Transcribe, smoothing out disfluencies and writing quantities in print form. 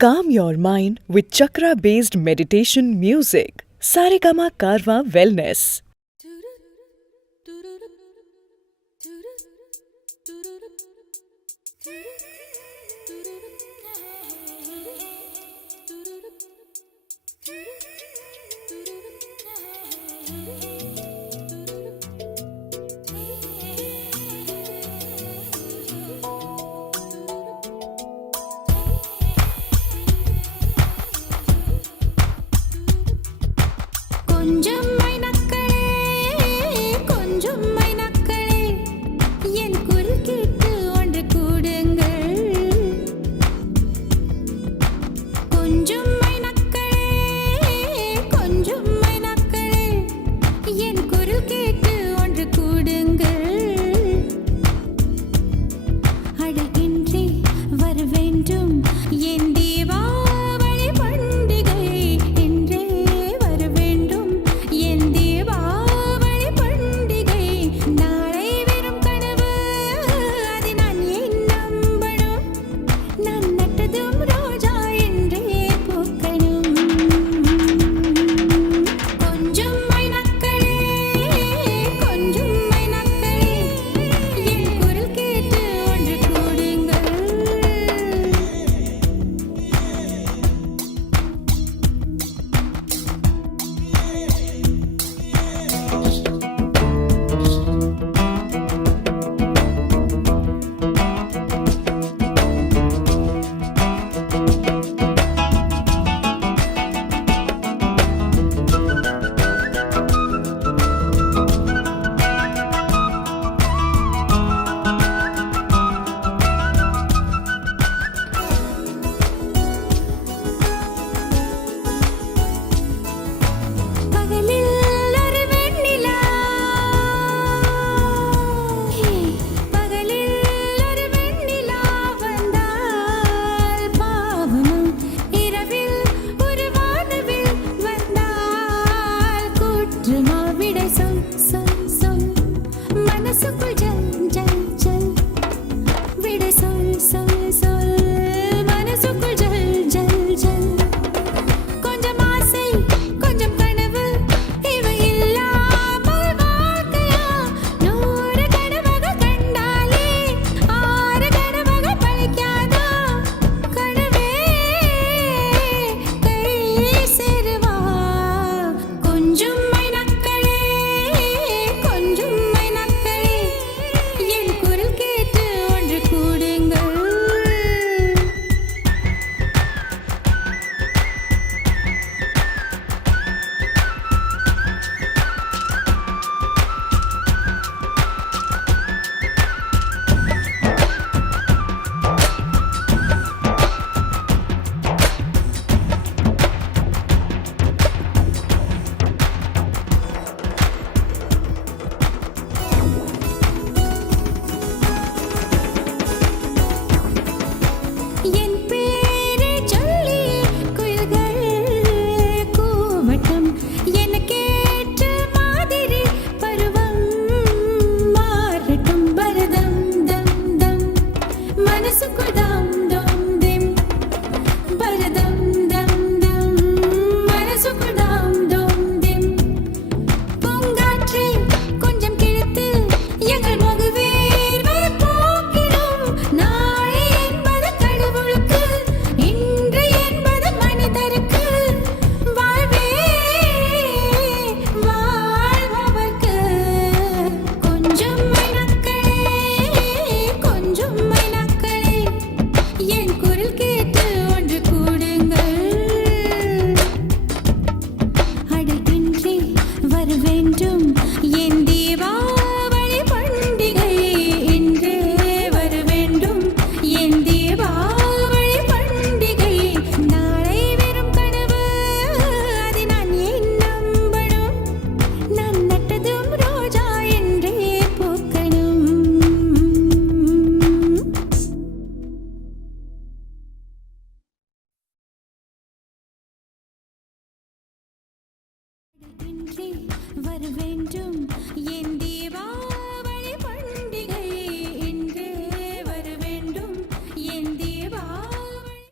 Calm your mind with chakra-based meditation music. Saregama Karwa Wellness. கொஞ்சம் மைனக்களே கொஞ்சம் மைனக்களே என் குரல் கேட்டு ஒன்று கூடுங்கள் கொஞ்சம் மைனக்களே கொஞ்சம் மைனக்களே என் குரல் கேட்டு ஒன்று கூடுங்கள் அழகின்றி வர வேண்டும் என் தீபாவளி பண்டிகை என்றே வர வேண்டும் என் தீபாவளி பண்டிகை நாளை வெறும் கனவு அதை நான் ஏன் நம்பணும் நான் நட்டதும் ரோஜா என்றே பூக்கணும் கொஞ்சம் மைனக்களே கொஞ்சம் மைனக்களே என் குரல் கேட்டு ஒன்று கூடுங்கள் பகலில் ஒரு வெண்ணிலா பகலில் ஒரு வெண்ணிலா வந்தால் பாவமா இரவில் ஒரு வானவில் வந்தால் குற்றமா விடை சொல் சொல் சொல் மனசுக்குள் ஜல் ஜல் ஜல் விடை சொல் சொல் சொல் மனசுக்குள் ஜல் ஜல் ஜல் கொஞ்சம் ஆசை கொஞ்சம் கனவு இவை இல்லாமல் வாழ்க்கையா நூறு கனவுகள் கண்டாலே ஆறு கனவுகள் பழிக்காதா கனவே கை சேருவா கொஞ்சம் மைனக்களே கொஞ்சம் மைனக்களே என் குரல் கேட்டு ஒன்று கூடுங்கள் என் பேரை சொல்லி குயில்கள் கூவட்டும் எனக்கேற்ற மாதிரி பருவம் மாறட்டும் பரதம் தம் தம் மனசுக்குள் தம் தம் திம் பரதம் தம் தம் மனசுக்குள் தம் தம் திம் பூங்காற்றே கொஞ்சம் கிழித்து எங்கள் முகவேர்வை போக்கிடும் நாளை என்பது கடவுளுக்கு இன்று என்பது மனிதருக்கு வாழ்வே வாழ்பவர்க்கு கொஞ்சம் மைனக்களே கொஞ்சம் மைனக்களே என் குரல் கேட்டு ஒன்று கூடுங்கள் அழகின்றி வர வேண்டும் என் தீபாவளி பண்டிகை என்றே வர வேண்டும் என் தீபாவளி பண்டிகை நாளை வெறும் கனவு அதை நான் ஏன் நம்பணும் நான் நட்டதும் ரோஜா என்றே பூக்கணும் இன்றி வர வேண்டும் என் தீபா